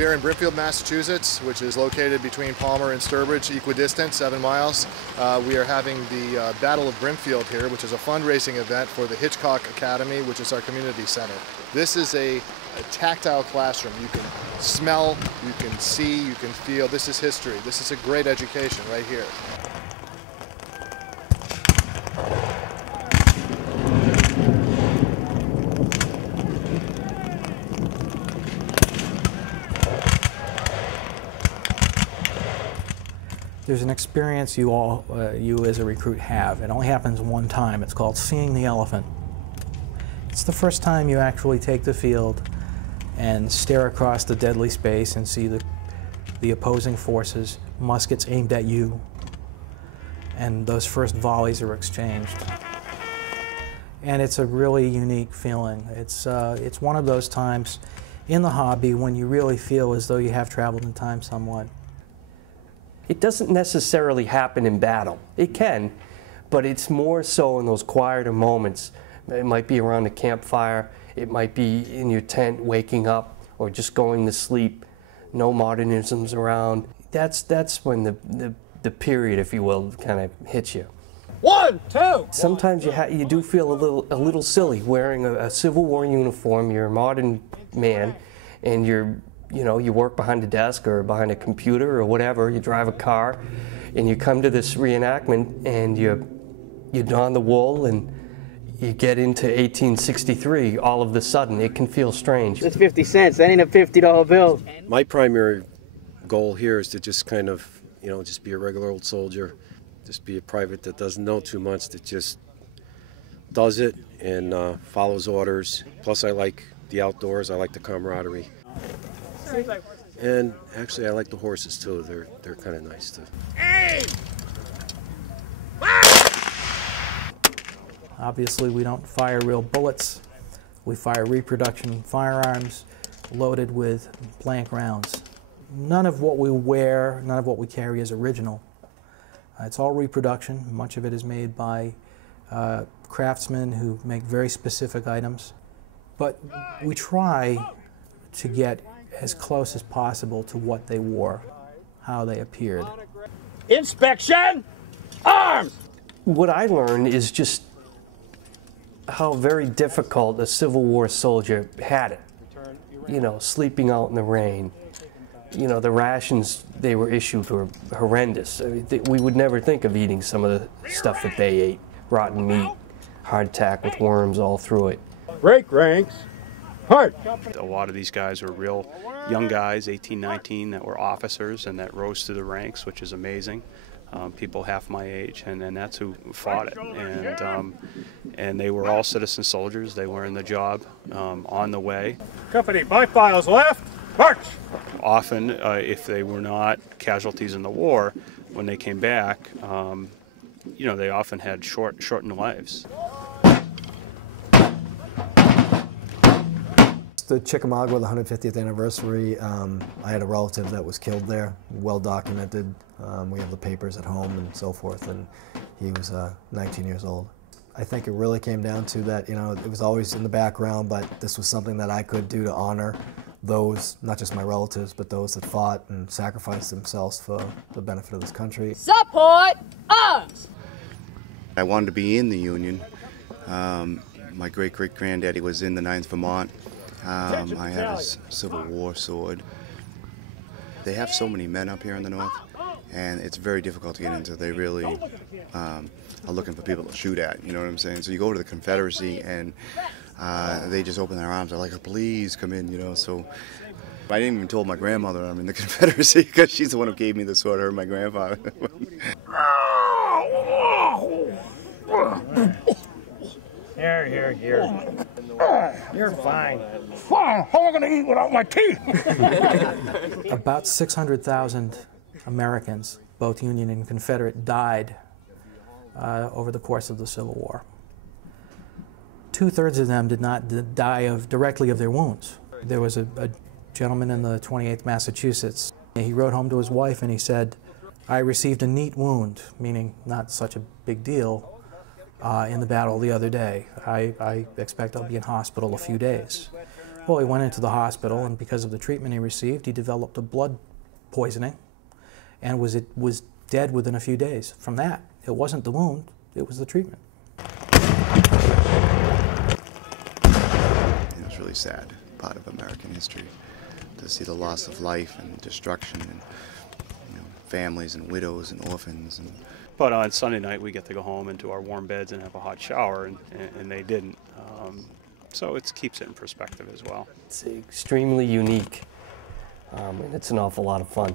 We are in Brimfield, Massachusetts, which is located between Palmer and Sturbridge, equidistant, 7 miles. We are having the Battle of Brimfield here, which is a fundraising event for the Hitchcock Academy, which is our community center. This is a tactile classroom. You can smell, you can see, you can feel. This is history. This is a great education right here. There's an experience you as a recruit have. It only happens one time. It's called seeing the elephant. It's the first time you actually take the field and stare across the deadly space and see the opposing forces, muskets aimed at you, and those first volleys are exchanged. And it's a really unique feeling. It's one of those times in the hobby when you really feel as though you have traveled in time somewhat. It doesn't necessarily happen in battle. It can, but it's more so in those quieter moments. It might be around a campfire, it might be in your tent waking up or just going to sleep, no modernisms around. That's when the period, if you will, kind of hits you. 1, 2! Sometimes you do feel a little silly wearing a Civil War uniform. You're a modern man and you work behind a desk or behind a computer or whatever, you drive a car, and you come to this reenactment and you don the wool and you get into 1863, all of a sudden. It can feel strange. That's 50 cents, that ain't a $50 bill. My primary goal here is to just kind of, just be a regular old soldier, just be a private that doesn't know too much, that just does it and follows orders. Plus I like the outdoors, I like the camaraderie. And actually, I like the horses too. They're kind of nice too. Obviously, we don't fire real bullets. We fire reproduction firearms loaded with blank rounds. None of what we wear, none of what we carry is original. It's all reproduction. Much of it is made by craftsmen who make very specific items. But we try to get as close as possible to what they wore, how they appeared. Inspection! Arms! What I learned is just how very difficult a Civil War soldier had it. Sleeping out in the rain. The rations they were issued were horrendous. I mean, we would never think of eating some of the stuff that they ate. Rotten meat, hardtack with worms all through it. Break ranks. Hard. A lot of these guys were real young guys, 18, 19, that were officers and that rose through the ranks, which is amazing. People half my age, and that's who fought it. And they were all citizen soldiers. They were in the job on the way. Company, by files left, march! Often, if they were not casualties in the war, when they came back, they often had shortened lives. The Chickamauga, the 150th anniversary, I had a relative that was killed there, well documented. We have the papers at home and so forth, and he was 19 years old. I think it really came down to that, it was always in the background, but this was something that I could do to honor those, not just my relatives, but those that fought and sacrificed themselves for the benefit of this country. Support arms! I wanted to be in the Union. My great-great-granddaddy was in the 9th Vermont. I have his Civil War sword. They have so many men up here in the north, and it's very difficult to get into. They really are looking for people to shoot at, you know what I'm saying? So you go to the Confederacy, and they just open their arms. They're like, please come in, so. I didn't even tell my grandmother I'm in the Confederacy because she's the one who gave me the sword, her and my grandfather. Here. You're fine. How am I going to eat without my teeth? About 600,000 Americans, both Union and Confederate, died over the course of the Civil War. 2/3 of them did not die directly of their wounds. There was a gentleman in the 28th Massachusetts. He wrote home to his wife and he said, I received a neat wound, meaning not such a big deal, in the battle the other day. I expect I'll be in hospital a few days. Well, he went into the hospital, and because of the treatment he received, he developed a blood poisoning and was dead within a few days from that. It wasn't the wound, it was the treatment. It was really sad, part of American history, to see the loss of life and destruction and families and widows and orphans. But on Sunday night we get to go home into our warm beds and have a hot shower, and they didn't. So it keeps it in perspective as well. It's extremely unique, and it's an awful lot of fun.